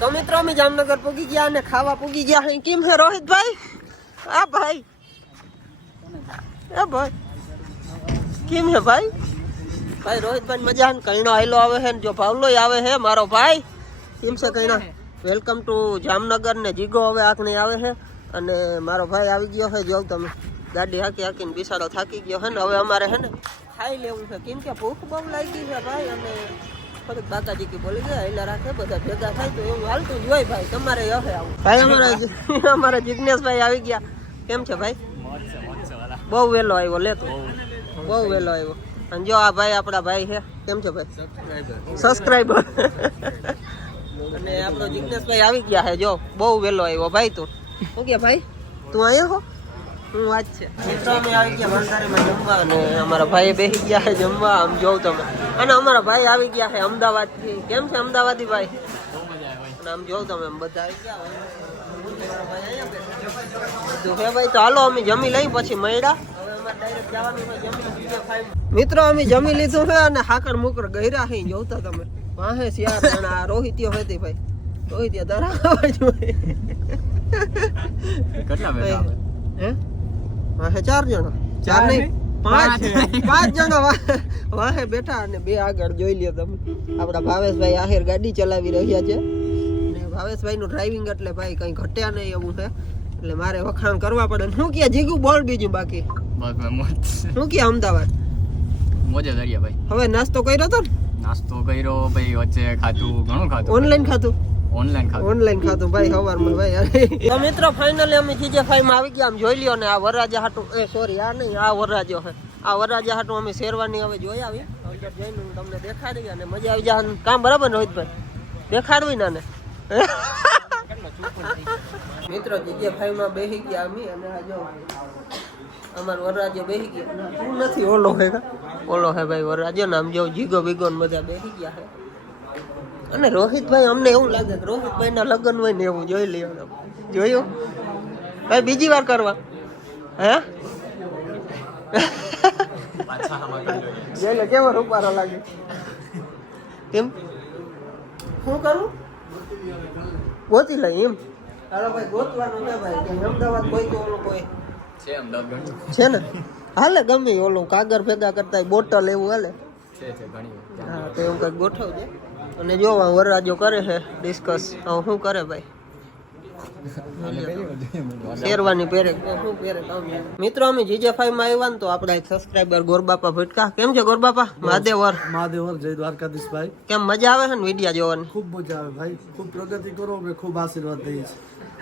तो मित्रों में जामनगर पूगी गया ने खावा पूगी गया है केम है रोहित भाई आ भाई केम है भाई भाई रोहित भाई मजा कहीनो आयलो आवे है जो भावलो आवे है मारो भाई केम से कहीना वेलकम टू जामनगर ने जीगो हवे आखने आवे है अने मारो भाई આવી ગયો है जो તમે ગાડી હાકી હાકીને બિસાડો થાકી ગયો है ને હવે અમારે है ને ખાઈ લેવું છે કેમ કે ભૂખ બહુ લાગી છે ભાઈ અને ફરક બાકાજી કે બોલી ગયા એલા રાખે બધા ભેગા થાય તો એવું હાલતું જ હોય ભાઈ તમારે હવે આવું ભાઈ અમારા જિગ્નેશભાઈ આવી ગયા કેમ છે ભાઈ બહુ વેલો આવ્યો લેતો બહુ વેલો આવ્યો અને જો આ ભાઈ આપણા ભાઈ છે કેમ છે ભાઈ સબસ્ક્રાઇબર અને આપણો જિગ્નેશભાઈ આવી ગયા છે જો બહુ વેલો આવ્યો ભાઈ તું શું કે ભાઈ તું આયો હો હું વાત છે મિત્રો અમે આવી ગયા ભંડારીમાં જમવા અને અમારા ભાઈ બેસી ગયા છે જમવા આમ જોઉં તમે અને અમારા ભાઈ આવી ગયા છે અમદાવાદથી કેમ છે અમદાવાદી ભાઈ અને આમ જોઉં તમે બધા આવી ગયા હે ભાઈ તો હાલો અમે જમી લઈ પછી મળ્યા મિત્રો અમે જમી લીધું છે અને હાકર મુકર ગયરા છે જોતા તમે વાહે શિયાર જણા રોહિત્યો હતી ભાઈ રોહિત્યો ધરાવા જોઈએ કેટલા બેઠા હે વાહે 4 જણા 4 નહીં 5 જણા વાહે બેઠા અને બે આગળ જોઈ લ્યો તમે આપડા ભાવેશભાઈ આહેર ગાડી ચલાવી રહ્યા છે અને ભાવેશભાઈ નું ડ્રાઇવિંગ એટલે ભાઈ કઈ ઘટ્યા નહીં એવું છે એટલે મારે વખાણ કરવા પડે શું કે જીગુ બોલ બીજું બાકી બસ મોજ શું કે અમદાવાદ મોજે દરિયા ભાઈ હવે નાસ્તો કર્યો તો નાસ્તો કર્યો ભાઈ વચ્ચે ખાધું ઘણું ખાધું ઓનલાઈન ખાધું ઓનલાઈન ખાધું ભાઈ સવારમાં ભાઈ તો મિત્રો ફાઇનલી અમે જીજે5 માં આવી ગયા આમ જોઈ લ્યો ને આ વરરાજા હાટું સોરી આ નહીં આ વરરાજો છે આ વરરાજા હાટું અમે શેરવાની હવે જોઈ આવી અંદર જઈને હું તમને દેખાડી અને મજા આવી જાય કામ બરાબર રોહિતભાઈ દેખાડવી ના ને મિત્રો જીજે5 માં બેસી ગયા અમે અને આ જો અમાર વરરાજો બેસી ગયા હું નથી ઓલો હે ભાઈ વરરાજો ને આમ જો જીગો બીગો ને બધા બેસી ગયા છે અને રોહિતભાઈ અમને એવું લાગે કે રોહિતભાઈ ના લગ્ન હોય ને એવું જોઈ લ્યો જોયું ભાઈ બીજી વાર કરવા હે જોઈ લે કેવો રૂપારો લાગે કેમ શું કરું ગોતી લઈ એમ હાલો ભાઈ ગોતવાનું છે ભાઈ કે અમદાવાદ કોઈ તો ઓલું કોઈ છે અમદાવાદ છે ને હાલે ગમે ઓલું કાગર ભેગા કરતા બોટલ એવું હાલે છે ઘણી હા તો એવું કંઈક ગોઠવજે અને જો વરરાજો કરે છે ડિસ્કસ હવે શું કરે ભાઈ શેરવાની પહેરે શું પહેરે મિત્રો અમે જીજે5 માં આવ્યા ને તો આપણા એક સબસ્ક્રાઇબર ગોરબાપા ભટકા કેમ છે ગોરબાપા મહાદેવર જય દ્વારકાધીશ ભાઈ કેમ મજા આવે છે ને વિડિયા જોવાની ખૂબ મજા આવે ભાઈ ખૂબ પ્રગતિ કરો અમે ખૂબ આશીર્વાદ દઈએ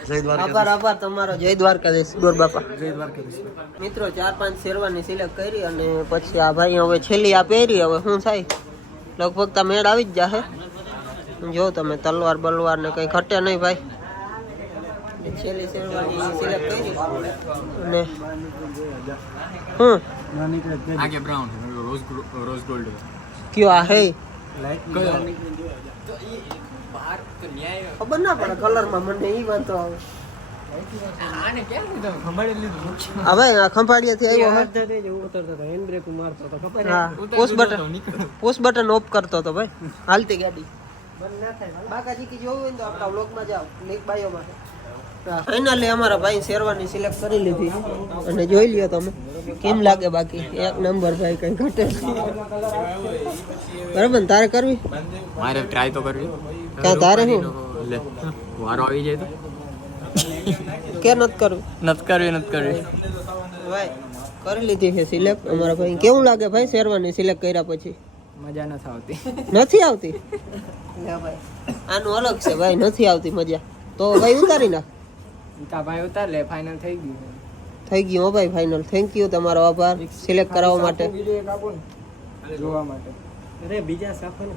છીએ જય આભાર તમારો જય દ્વારકાધીશ ગોરબાપા જય દ્વારકાધીશ મિત્રો 4-5 શેરવાની સિલેક્ટ કરી અને પછી આ ભાઈ હવે છેલ્લી આ પહેરી હવે શું થાય લગભગ તો મેળ આવી જ જાહે જો તમે તલવાર બલવાર ને કઈ ઘટે નહીં ભાઈ છેલ્લી શેરવાની સિલેક્ટ કરી અને આગે બ્રાઉન રોઝ ગોલ્ડ કયો આ હે કયો ખબર ના પડે કલર માં મને ઈ વાંધો આવે આને કેમ તમે ખંભાળી લીધું હવે આ ખંભાળિયાથી આવ્યો પોસ્ટ બટન ઓફ કરતો હતો ભાઈ હાલતી ગાડી બંધ ના થાય બાકાજી કી જોવું હોય તો આપણા વ્લોગ માં જાઓ લિંક બાયો માં ફાઇનલી અમારા ભાઈ શેરવાની સિલેક્ટ કરી લીધી અને જોઈ લ્યો તમે કેમ લાગે બાકી એક નંબર ભાઈ કઈ ઘટે બરાબર ને તારે કરવી મારે ટ્રાય તો કરવી ક્યાં તારે શું લે વારો આવી જાય તો કે નથી કરવી ભાઈ કરી લીધી છે સિલેક્ટ અમારા ભાઈ કેવું લાગે ભાઈ શેરવાની સિલેક્ટ કર્યા પછી મજા નથી આવતી ભાઈ આનું અલગ છે ભાઈ નથી આવતી મજા તો ભાઈ ઉતારી નાખ ભાઈ ઉતાર લે ફાઇનલ થઈ ગયું હો ભાઈ ફાઇનલ થેન્ક યુ તમારો આભાર સિલેક્ટ કરાવવા માટે જોવા માટે અરે બીજા સાફન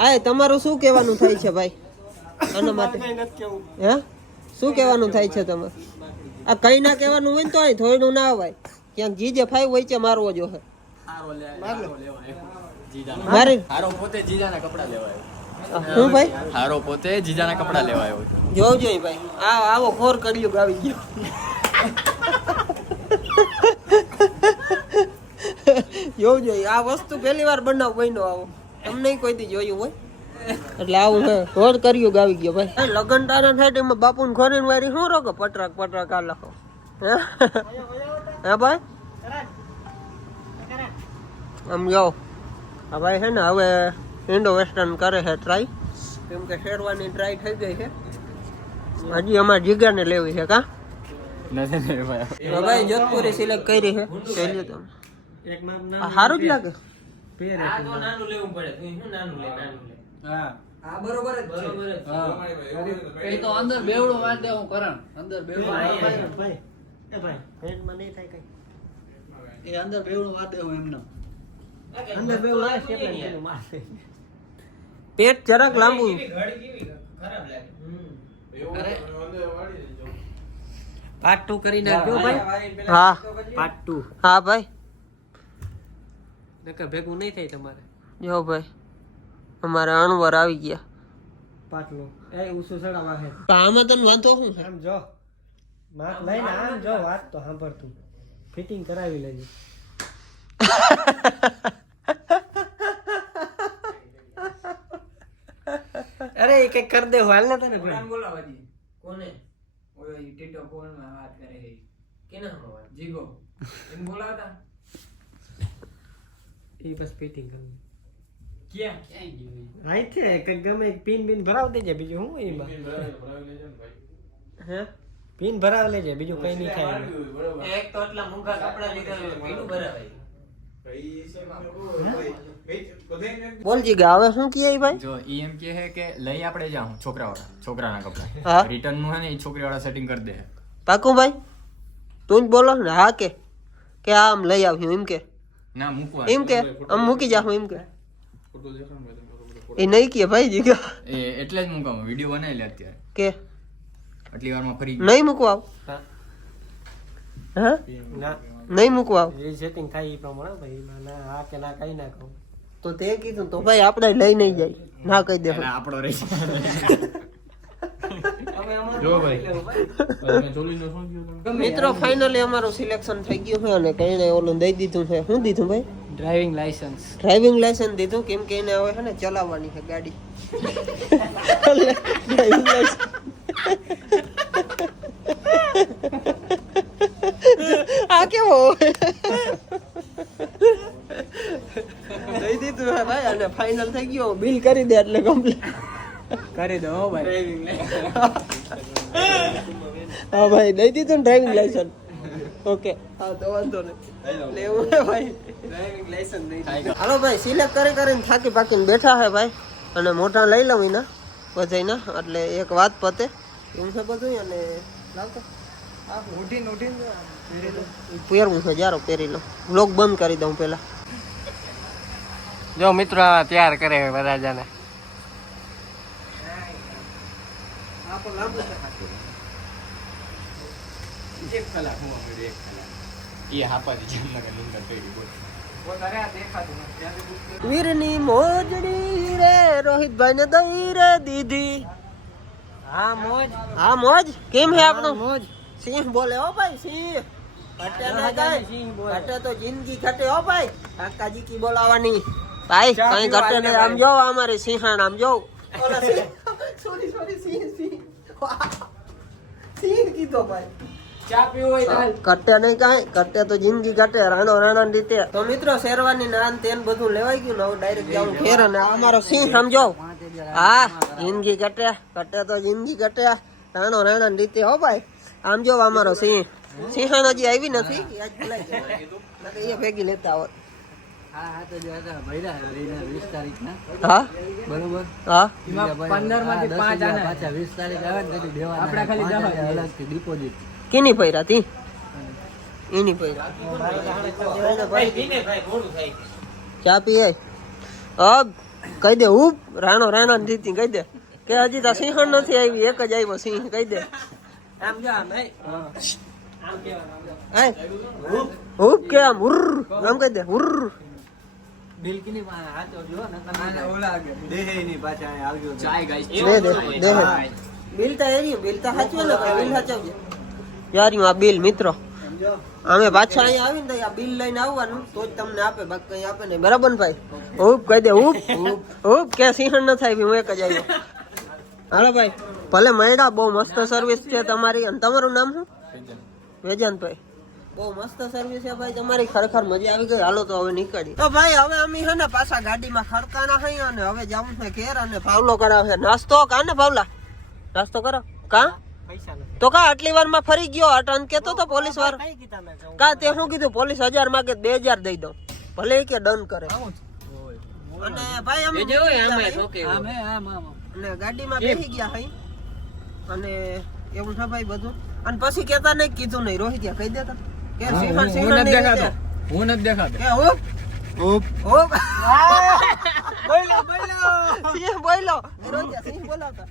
અરે તમારું શું કહેવાનું થાય છે ભાઈ આના માટે હે શું કહેવાનું થાય છે તમારે આ કઈ ના કહેવાનું હોય ને તો અહીં થોડું ના અવાય ક્યાંક જીજે5 હોય છે મારવો જો હે મારે હારો પોતે જીજાના કપડા લેવાય હું ભાઈ હારો પોતે જીજાના કપડા લેવાય જોઈ ભાઈ આવો ખોર કર્યું આવી ગયો જોવું જોઈએ આ વસ્તુ પહેલી વાર બનાવ બન્યો આવો તમને કોઈ દી જોયું હોય એટલે આવું હે રોજ કર્યું ગાવી ગયો ભાઈ લગન તારા થાય એમાં બાપુને ખોરીને વારી શું રોકો પટરાક પટરાક આ લખો હે ભાઈ આમ જાઓ હા ભાઈ છે ને હવે ઇન્ડો વેસ્ટર્ન કરે છે ટ્રાય કેમ કે શેરવાની ટ્રાય થઈ ગઈ છે હજી અમારે જીગાને લેવી છે કા ભાઈ જોધપુરી સિલેક્ટ કરી છે જોઈ લો તમે એક નામ આ સારું જ લાગે પેર આ તો નાનું લેવું પડે તું શું નાનું લે હા આ બરોબર જ છે એ તો અંદર બેવડું વાત દે હું કરણ અંદર બેવડું ભાઈ એ ભાઈ પેન્ટમાં નહીં થાય કઈ એ અંદર બેવડું વાત દે હું એમને અંદર બે લાય સ્ટેપલેન કરીને મારશે પેટ જરાક લાંબુ ઘડી કેવી ખરાબ લાગે પાર્ટ 2 કરી નાખજો ભાઈ હા પાર્ટ 2 હા ભાઈ નકર ભેગું નહીં થાય તમારે જો ભાઈ અમારે અણવર આવી ગયા પાટલો એ ઉસો સડાવા હે તો આમાં તને વાંધો શું છે આમ જો માપ લઈને આમ જો વાત તો સાંભળ તું ફિટિંગ કરાવી લેજે અરે એ કઈ કર દે હાલ ને તને કોણ બોલાવાજી કોને ઓય ટીટો ફોન માં વાત કરે છે કેના હમવા જીગો એમ બોલાવતા એ બસ ફિટિંગ કરવું ક્યાં ક્યાં ગયો આઈ છે કઈ ગમે એક પિન બિન ભરાવ દેજે બીજું હું એમાં હે પિન ભરાવ લેજે બીજું કઈ નહીં થાય એમાં. એક તો એટલા મૂંગા કપડા લીધા પીનું ભરાવાય બોલ જી ગયા હવે શું કહે ભાઈ જો ઈ એમ કે હે કે લઈ આપણે જાઉં છોકરાના હા. કપડા રિટર્ન નું હે ને ઈ છોકરીવાળા સેટિંગ કરી દે પાકું ભાઈ તું જ બોલો ને હા કે આમ લઈ આવ્યું એમ કે ના મૂકવા એમ કે આમ મૂકી જાઉં એમ કે એ નહીં કે ભાઈ જી ગયા એ એટલે જ મૂકાવું વિડિયો બનાવી લે અત્યારે કે આટલી વારમાં ફરી નહીં મૂકવા આવ હા ના નહીં મૂકવા આવ જે સેટિંગ થાય એ પ્રમાણે ભાઈ ના હા કે ના કઈ ના કહું તો તે કીધું તો ભાઈ આપણે લઈ નહીં જાય ના કહી દે એટલે આપણો રહી મિત્રો ફાઇનલી અમારું સિલેક્શન થઈ ગયું છે અને કઈને ઓલું દઈ દીધું છે શું દીધું ભાઈ ડ્રાઇવિંગ લાયસન્સ ડ્રાઇવિંગ લાયસન્સ દીધું કેમ કે એને હવે છે ને ચલાવવાની છે ગાડી ડ્રાઇવિંગ લાયસન્સ આ કેવો દઈ દીધું હે ભાઈ અને ફાઇનલ થઈ ગયો બિલ કરી દે એટલે કમ્પ્લીટ કરી દો ભાઈ હા ભાઈ દઈ દીધું ને ડ્રાઇવિંગ લાયસન્સ ઓકે હા તો વાંધો નહીં લેવું હે ભાઈ ડ્રાઇવિંગ લાયસન્સ નહીં હાલો ભાઈ સિલેક્ટ કરીને થાકી પાકીને બેઠા હે ભાઈ અને મોટા લઈ લઉં એના બધાયના એટલે એક વાત પતે એવું છે બધું અને લાવતો પહેરવું છે જારો પહેરી લો બ્લોગ બંધ કરી દઉં પેલા જો મિત્રો આ તૈયાર કરે વરરાજાને એક કલાક હું અમે 1 કલાક એ હાપાથી જામનગર લુંગર કરી બોલ વીરની મોજડી રે રોહિતભાઈ ને દઈ રે દીદી હા મોજ હા મોજ કેમ હે આપણું મોજ સિંહ બોલે હો ભાઈ સિંહ ઘટે ના કાંઈ. સિંહ બોલે. ઘટે તો જિંદગી ઘટે હો ભાઈ કાકાજી કી બોલાવાની ભાઈ કઈ ઘટે નહીં આમ જો અમારી સિંહણ આમ જો ઓલા સિંહ સોરી સિંહ સિંહ કીધો ભાઈ ચા પીવો હોય તો ઘટે નહીં કાંઈ ઘટે તો જિંદગી ઘટે રાણા રીતે તો મિત્રો શેરવાની નાન તેન બધું લેવાઈ ગયું ને હવે ડાયરેક્ટ જાઉં ઘેર અને આ અમારો સિંહ સમજો હા જિંદગી ઘટે તો જિંદગી ઘટે રાણા રીતે હો ભાઈ આમ જો અમારો સિંહ સિંહણ હજી આવી નથી એ આજ ભૂલાઈ ગયો. નકર એ ભેગી લેતા આવત હા તો જો હતા ભર્યા 20 તારીખના હા બરોબર હા એમાં 15 માંથી 5 આના પાછા 20 તારીખ આવે ને તેથી દેવાના આપણે ખાલી 10 અલગથી ડિપોઝિટ કેની પૈરા તી એની પૈરા ભાઈ પીને ભાઈ મોડું થાય ચા પીએ અબ કહી દે ઉપ રાણા દીધી કહી દે કે હજી તો સિંહણ નથી આવી એક જ આવ્યો સિંહ કહી દે આમ જો આમ ઉપ કે આમ ઉર્ર આમ કહી દે ઉર્ર બિલકીની હાચો જો ને ચાય ગાઈસ દે બિલ તો એરી બિલ તો સાચવે ને ભાઈ બિલ સાચવજે યાર આ બિલ મિત્રો અમે પાછા અહીંયા આવીને તો આ બિલ લઈને આવવાનું તો જ તમને આપે, બાકી કઈ આપે નહીં. બરાબર ને ભાઈ? ઉપ કહી દે, ઉપ ઉપ કે સિંહણ ન થાય, હું એક જ આવ્યો. હાલો ભાઈ, ભલે મળ્યા. બહુ મસ્ત સર્વિસ છે તમારી. અને તમારું નામ શું? વેજાંતભાઈ. બહુ મસ્ત સર્વિસ છે ભાઈ તમારી, ખરેખર મજા આવી ગઈ. હાલો તો હવે નીકળી. તો ભાઈ હવે અમે છે ને પાછા ગાડીમાં ખડકાના હઈ અને હવે જવું છે ઘેર અને ભાવલો કરાવશે નાસ્તો. કા ને ભાવલા નાસ્તો કરો કા? તો કા આટલી વાર માં ફરી ગયો અટન કેતો તો પોલીસ વાર કા? તે શું કીધું? પોલીસ 1000 માંગે 2000 દઈ દઉં, ભલે કે ડન કરે. અને ભાઈ અમે અને ગાડીમાં બેસી ગયા હઈ અને એવું છે ભાઈ બધું. અને પછી કેતા નહીં, કીધું નહીં. રોહિત કહી દેતા કે સિંહણ સિંહણ હું નથી નહીં દેખાતો. કે ઉપ ઉપ ઉપ બોલો બોલો સિંહ બોલો. રોહિત સિંહ બોલાવતા.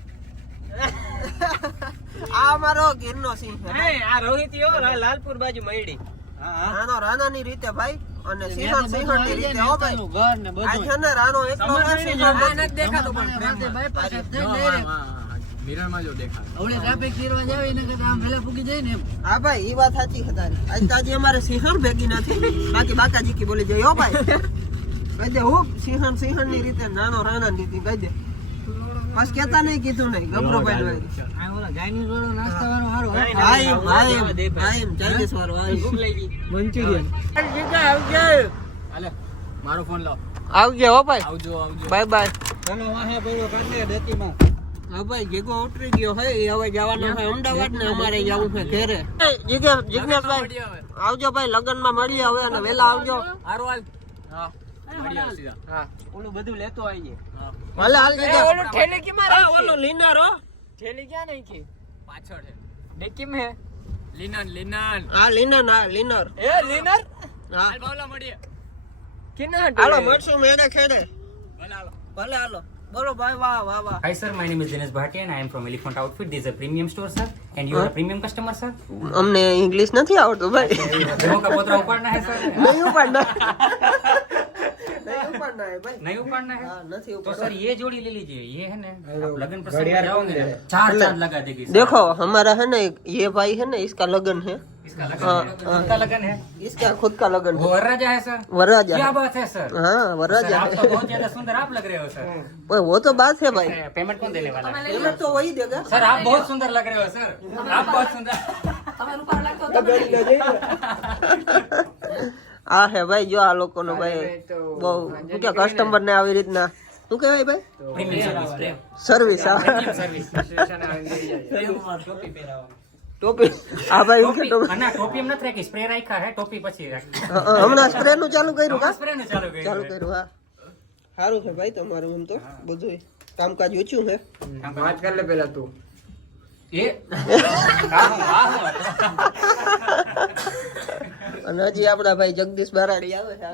આ મારો ગીરનો સિંહ છે. આ રોહિત લાલપુર બાજુ મયડી. રાનો રાનાની રીતે ભાઈ અને સિંહણ સિંહણની રીતે. હો ભાઈ આ છે ને રાનો એકલો છે, સિંહણ નથી દેખાતો પણ મિરરમાં જો દેખાય. હવે ટ્રાફિક ફેરવા જાવ એને કરતા આમ વહેલા પૂગી જાય ને એમ. હા ભાઈ ઈ વાત સાચી છે તારી. આજ તાજી અમારે સિંહણ ભેગી નથી, બાકી બાકાજી કી બોલી જાય. હો ભાઈ કહી દે હું સિંહણ સિંહણની રીતે, નાનો રાનાની રીતે કહી દે. બસ કેતા નહીં, કીધું નહીં. ગભરો ભાઈ આ ઓલા ચાઇનીઝ વાળો નાસ્તા વાળો હારો ચાઇનીઝ વાળો મંચુરિયન. હાલે મારો ફોન લાવ. આવજે. હો ભાઈ આવજો આવજો. Bye bye. ચાલો વાહે પડ્યો કાઢે દેતીમાં. હા ભાઈ જીગો ઉતરી ગયો હે, એ હવે જવાનો છે અમદાવાદ ને અમારે જવું છે ઘેરે. જિગ્નેશભાઈ આવજો ભાઈ, લગન માં મળીએ હવે અને વેલા આવજો. હારું હાલ. હા મળીએ સીધા. હા ઓલું બધું લેતો આવીએ. ભલે હાલ જીગા. ઓલું ઠેલી કેમાં રાખી? ઓલું લીનાર હો. ઠેલી ક્યાં નાખી? પાછળ છે. ડેકી મે લીનન લીનન. હા લીનર. હા લીનર. એ લીનર હા હાલ બાવલા મળીએ. કિના હાલો મળશું મેરે ખેડે. ભલે હાલો. ભલે હાલો. બોલો ભાઈ. વાહ વાહ વાહ. Hi sir, my name is Dinesh Bhatia and I am from Elephant Outfit. This is a premium store sir and you are a premium customer sir. અમને ઇંગ્લિશ નથી આવડતું ભાઈ. Demo का पोतरा उपाड़ना है sir? નહીં ઉપાડના. નહીં ઉપાડના હે ભાઈ. नहीं उपाड़ना है? હા નથી तो ઉપાડના. सर ये जोड़ी ले लीजिए, ये है ना आप लगन प्रसंग में जाओगे ना, चार चांद लगा देगी sir. देखो हमारा है ना ये भाई है ना, इसका लगन है, इसका हाँ, लगन है, हाँ। उनका लगन है, इसका खुद का लगन वो है. वरराजा है सर. वरराजा क्या है. बात है सर? हाँ सर वरराजा आप है. तो बहुत ज्यादा सुंदर आप लग रहे हो सर. भाई वो तो बात है भाई, पेमेंट कौन देने वाला है? पेमेंट तो वही देगा. सर आप बहुत सुंदर लग रहे हो सर, आप बहुत सुंदर. આ હે ભાઈ જો આ લોકોનો ભાઈ બહુ શું કે કસ્ટમર ને આવી રીતના શું કહેવાય ભાઈ Premium સર્વિસ. service. ટોપી આ ભાઈ શું કે ટોપી? ના ટોપી એમ નથી રાખી, સ્પ્રે રાખ્યા હે, ટોપી પછી રાખી. હમણાં સ્પ્રે નું ચાલુ કર્યું કા? સ્પ્રે ને ચાલુ ચાલુ કર્યું. કર્યું. હા સારું છે ભાઈ તમારું એમ તો બધું કામકાજ ઓછું છે. વાત કર લે પેલા તું. એ અને હજી આપડા ભાઈ જગદીશ બારાડી આવે છે.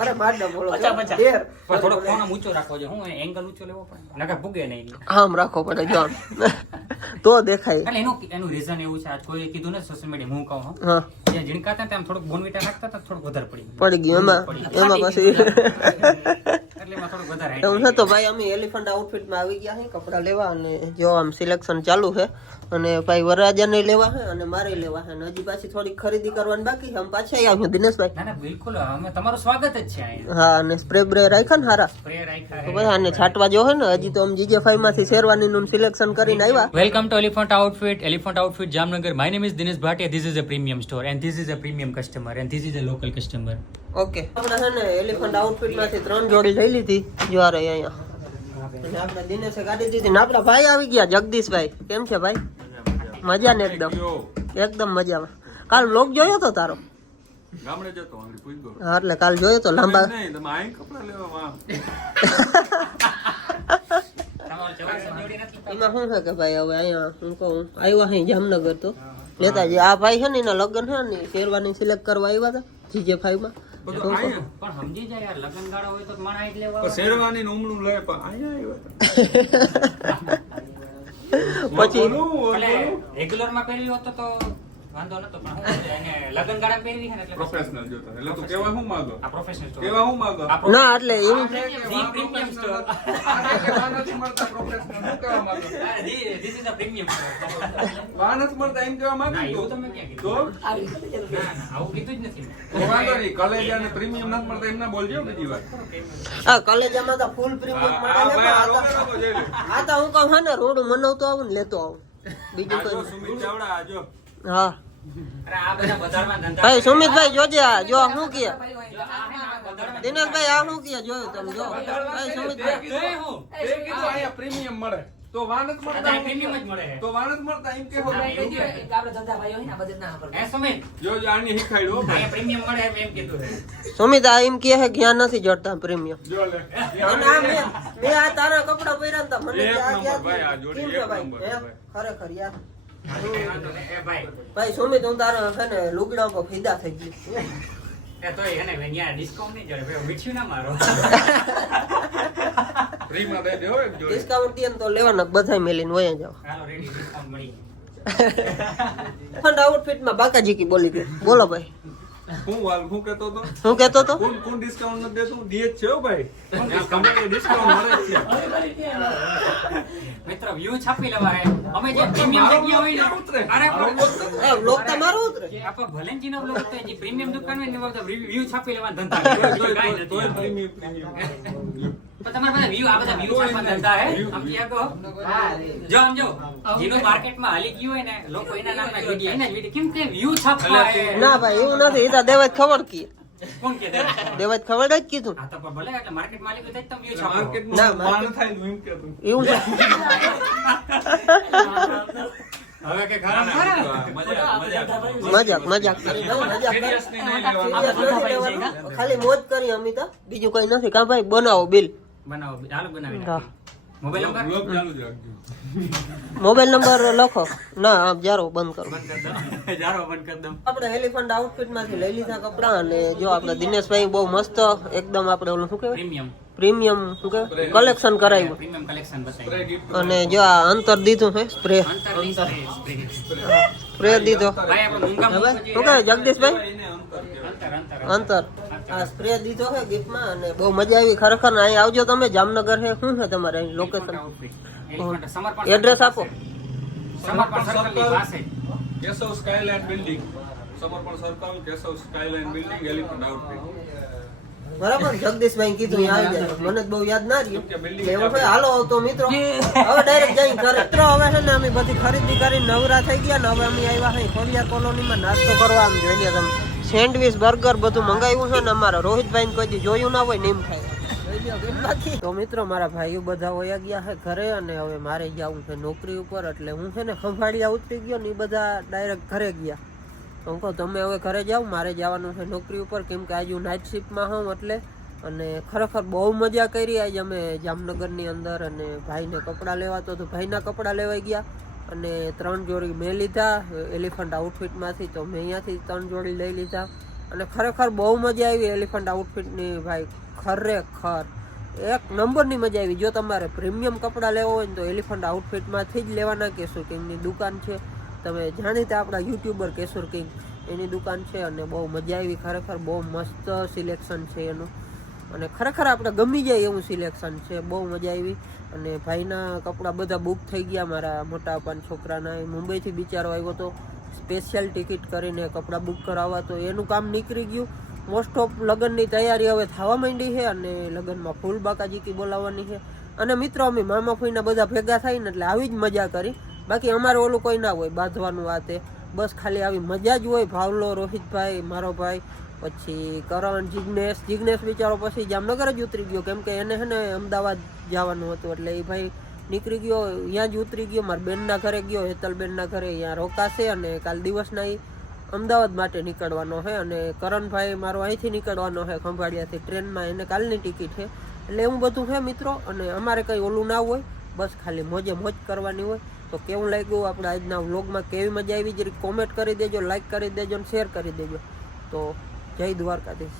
અરે માર બોલો પચા. દેર. પણ થોડો ફોન આમ ઊંચો રાખવો છે, હું એંગલ ઊંચો લેવો પડે, નકર પૂગે નહીં. આમ રાખવો પડે જો આમ. તો દેખાય. એટલે એનું રીઝન એવું છે, આજ કોઈ કીધું ને સોશિયલ મીડિયા હું કહું હું હા જે ઝીણકાતા ને તેમ થોડુંક બોનવીટા નાખતા હતા, થોડુંક વધારે પડી પડી ગયું એમાં પછી એટલે એમાં થોડુંક વધારે height એવું છે. તો ભાઈ અમે એલિફન્ટ આઉટફિટમાં આવી ગયા છે કપડા લેવા અને જો આમ સિલેક્શન ચાલુ છે અને ભાઈ વરરાજાને લેવા છે અને મારે લેવા છે અને હજી પાછી થોડી ખરીદી કરવાની બાકી છે. અમે પાછા આવ્યા દિનેશભાઈ. ના ના બિલકુલ, અમે તમારું સ્વાગત જ છે અહીંયા. હા અને સ્પ્રે બ્રે રાખ્યા ને હારા સ્પ્રે રાખ્યા તો હે. ભાઈ આને છાંટવા જો છે ને હજી તો અમે GJ5 માંથી શેરવાની નું સિલેક્શન કરીને આવ્યા. Welcome to Elephant Outfit, Elephant Outfit Jamnagar. My name is Dinesh Bhatia. This is a premium store and this is a premium customer and this is a local customer. Okay આપણે છે ને elephant outfit માંથી 3 જોડી લઈ લીધી જો આ રહી અહીંયા અને આપણે દિનેશે ગાડી દીધી ને આપણા ભાઈ આવી ગયા જગદીશભાઈ. કેમ છે ભાઈ? મજા ને એકદમ મજામાં. કાલ વ્લોગ જોયો તો તારો? ગામડે જતો આંગળી પૂછ ગયો. હા એટલે કાલ જોયો તો લાંબા. નહીં તમે આઈ કપડા લેવા વાહ. એમાં શું છે કે ભાઈ હવે અહીંયા હું કહું આવ્યા અહીં જામનગર તો લેતા જઈએ. આ ભાઈ છે ને એના લગ્ન છે ને શેરવાની સિલેક્ટ કરવા આવ્યા હતા GJ5 માં. બધું આયા. પણ સમજી જાય યાર, લગન ગાળો હોય તો માણા જ લેવા પણ શેરવાની ને ઉમણું લે પણ આયા આવ્યા હતા. પછી બોલું, એટલે રેગ્યુલર માં પહેર્યું હોત તો વાંધો નતો પણ હું એને લગન ગાળા પહેરવી છે ને એટલે પ્રોફેશનલ જોતો એટલે તું કેવા હું માંગો આ પ્રોફેશનલ સ્ટોર કેવા હું માંગો ના એટલે એવું પ્રીમિયમ સ્ટોર વાન નથી મળતા પ્રોફેશનલ હું કેવા માંગો this is a premium store van નથી મળતા એમ કેવા માંગો ના એવું તું? તમે ક્યાં તો કીધું ના આવું કીધું જ નથી તો વાંધો નહીં કલેજા અને પ્રીમિયમ નથી મળતા એમ ના બોલજો બીજી વાર હા કલેજામાં તો ફૂલ પ્રીમિયમ આ મળે ભાઈ આ છે રોગે રોગો જોઈ લે. આ તો હું કહું હા ને રોડ મનાવતો આવું ને લેતો આવું બીજું આ જો કઈ સુમિત ચાવડા આ જો હા અરે આ બધા બજારમાં ધંધા ભાઈ સુમિતભાઈ જોજે આ જો શું કે જો આ બજારમાં દિનેશભાઈ આ શું કે જોયું તમે જો ભાઈ સુમિતભાઈ તો એ હું તે કીધું અહીંયા પ્રીમિયમ મળે તો વાન જ મળતા આ પ્રીમિયમ જ મળે તો વાન જ મળતા એમ કેવો હા, એવું કે. હે સુમિત જો જો આની હિખાડ્યો હો ભાઈ અહીંયા પ્રીમિયમ મળે એમ કીધું છે સુમિત આ એમ કે જ્ઞાન નથી જડતા પ્રીમિયમ જો લે અને આ મેં આ તારા કપડા પહેર્યા ને તો મને એક કે આ નંબર ભાઈ, આ ક્યાંથી? જોડી કેમ છે એક ભાઈ નંબર હે? ભાઈ. ખરેખર યાર વાંધો નહીં. એ ભાઈ ભાઈ સુમિત હું તારા છે ને લુગડા પર ફિદા થઈ ગયું એ તોય એને અહીંયા ડિસ્કાઉન્ટ નહીં જડે ભાઈ મીઠ્યું ના મારો ફ્રીમાં દઈ દેવો એક જોડી ડિસ્કાઉન્ટ દે ને તો લેવાના બધાય મેલીને વયા જાવ હાલો રેડી ડિસ્કાઉન્ટ મળી ફંડ આઉટફિટમાં બાકાજી કી બોલી ગઈ બોલો ભાઈ હું વાલ હું કહેતો તો હું કહેતો તો કોણ કોણ ડિસ્કાઉન્ટ નથી દેતું દીએ જ છે હો ભાઈ કંપની ડિસ્કાઉન્ટ મળે જ છે મિત્ર વ્યૂ છાપી લેવા હે અમે જે પ્રીમિયમ જગ્યા હોય ને ઉતરે. અરે પણ એ બ્લોક તમારો ઉતરે આપણે ભલેનજી નો બ્લોગ તો જે પ્રીમિયમ દુકાન હોય ને એમાં તો વ્યૂ છાપી લેવા ધંધા તોય કાંઈ તોય નથી પ્રીમિયમ તો તમારા બધા વ્યૂ આ બધા વ્યૂ છાપવા ધંધા હે આમ ક્યાં કહો જો આમ જો જેનું માર્કેટમાં હાલી ગયું હોય ને લોકો એના નામના વિડિયો એના જ વિડિયો કેમ કે વ્યૂ છાપવા હે ના ભાઈ એવું નથી એ તો દેવાજ ખબર કી કોણ કે દે દેવાજ ખબર જ કીધું હા તો પણ ભલે એટલે માર્કેટમાં હાલી ગયું તો તમે વ્યૂ છાપો માર્કેટમાં ના, માન થાય ને એમ કહેતું એવું છે હવે કે ખરા ખરા મજાક મજાક કરી દઉં, મજાક કરી. Serious નહીં લેવાનું. Serious નથી લેવાનું. ખાલી મોજ કરી અમિતા બીજું કઈ નથી કા ભાઈ બનાવો બિલ બનાવો હાલો બનાવી હા. મોબાઈલ નંબર બ્લોગ ચાલુ જ રાખજો મોબાઈલ નંબર લખો ના આમ જારો બંધ કરો બંધ કરી દો જારો બંધ કરી દો આપણે એલિફન્ટ આઉટફિટ માંથી લઈ લીધા કપડા અને જો આપણે દિનેશભાઈ બહુ મસ્ત એકદમ આપણે ઓલું શું કહેવાય પ્રીમિયમ પ્રીમિયમ શું કહેવાય કલેક્શન કરાવ્યું પ્રીમિયમ કલેક્શન સ્પ્રે બતાવી ગિફ્ટ અને જો આ અંતર દીધું છે સ્પ્રે અંતરની સ્પ્રે સ્પ્રે દીધો ભાઈ આપણે મૂંગા હવે મૂંગા શું કહે જગદીશભાઈ એને અંતર કહેવાય. અંતર અંતર આ સ્પ્રે દીધો છે ગિફ્ટમાં અને બહુ મજા આવી ખરેખર ને અહીં આવજો તમે જામનગર છે શું છે તમારે અહીં લોકેશન સમર્પણ એડ્રેસ આપો સમર્પણ સર્કલની પાસે કેશવ સ્કાયલાઇન બિલ્ડિંગ સમર્પણ circle Keshav skyline building elephant outfit બરાબર જગદીશભાઈ કીધું અહીં આવી જાય મને જ બહુ યાદ ના રહ્યું એટલે એવું છે હાલો તો મિત્રો હવે ડાયરેક્ટ જઈ ઘરે મિત્રો હવે છે ને અમે બધી ખરીદી કરી નવરા થઈ ગયા ને હવે અમે આવ્યા છે ખોડિયાર કોલોનીમાં નાસ્તો કરવા આમ જોઈ લે તમે સેન્ડવીચ બર્ગર બધું મંગાવ્યું છે ને અમારા રોહિતભાઈ કોઈ દી જોયું ના હોય ને એમ ખાય તો મિત્રો મારા ભાઈઓ બધા વયા ગયા છે ઘરે અને હવે મારે જવું છે નોકરી ઉપર એટલે હું છે ને ખંભાળિયા ઉતરી ગયો ને એ બધા ડાયરેક્ટ ઘરે ગયા તો હું કહું તમે હવે ઘરે જાઓ મારે જવાનું છે નોકરી ઉપર કેમ કે આજે હું નાઇટ શિફ્ટમાં હોઉં એટલે અને ખરેખર બહુ મજા કરી આજે અમે જામનગરની અંદર અને ભાઈને કપડાં લેવાતો તો ભાઈના કપડાં લેવાઈ ગયા અને 3 જોડી મેં લીધા એલિફન્ટ આઉટફિટમાંથી તો મેં અહીંયાથી 3 જોડી લઈ લીધા અને ખરેખર બહુ મજા આવી એલિફન્ટ આઉટફિટની ભાઈ ખરેખર એક નંબરની મજા આવી જો તમારે પ્રીમિયમ કપડાં લેવા હોય ને તો એલિફન્ટ આઉટફિટમાંથી જ લેવાના કેશોર કિંગની દુકાન છે તમે જાણીતા આપણા યુટ્યુબર કેશોર કિંગ એની દુકાન છે અને બહુ મજા આવી ખરેખર બહુ મસ્ત સિલેક્શન છે એનું અને ખરેખર આપણે ગમી જાય એવું સિલેક્શન છે બહુ મજા આવી અને ભાઈના કપડાં બધા બુક થઈ ગયા મારા મોટા અપાના છોકરાના એ મુંબઈથી બિચારો આવ્યો તો સ્પેશિયલ ટિકિટ કરીને કપડાં બુક કરાવવા તો એનું કામ નીકળી ગયું મોસ્ટ ઓફ લગ્નની તૈયારી હવે થવા માંડી છે અને લગ્નમાં ફૂલ બાકાજીકી બોલાવવાની છે અને મિત્રો અમે મામા ફોઈના બધા ભેગા થઈને એટલે આવી જ મજા કરી બાકી અમારે ઓલું કોઈ ના હોય બાંધવાનું આ તે બસ ખાલી આવી મજા જ હોય ભાવલો રોહિતભાઈ મારો ભાઈ પછી કરણ જિગ્નેશ બિચારો પછી જામનગર જ ઉતરી ગયો કેમ કે એને છે ને અમદાવાદ જવાનું હતું એટલે એ ભાઈ નીકળી ગયો અહીંયા જ ઉતરી ગયો મારા બેનના ઘરે ગયો હેતલબેનના ઘરે અહીંયા રોકાશે અને કાલ દિવસના એ અમદાવાદ માટે નીકળવાનો છે અને કરણભાઈ મારો અહીંથી નીકળવાનો છે ખંભાળિયાથી ટ્રેનમાં એને કાલની ટિકિટ છે એટલે એવું બધું છે મિત્રો અને અમારે કંઈ ઓલું ના હોય બસ ખાલી મોજે મોજ કરવાની હોય તો કેવું લાગ્યું આપણે આજના વ્લોગમાં કેવી મજા આવી જરી કોમેન્ટ કરી દેજો લાઈક કરી દેજો અને શેર કરી દેજો તો જય દ્વારકાધીશ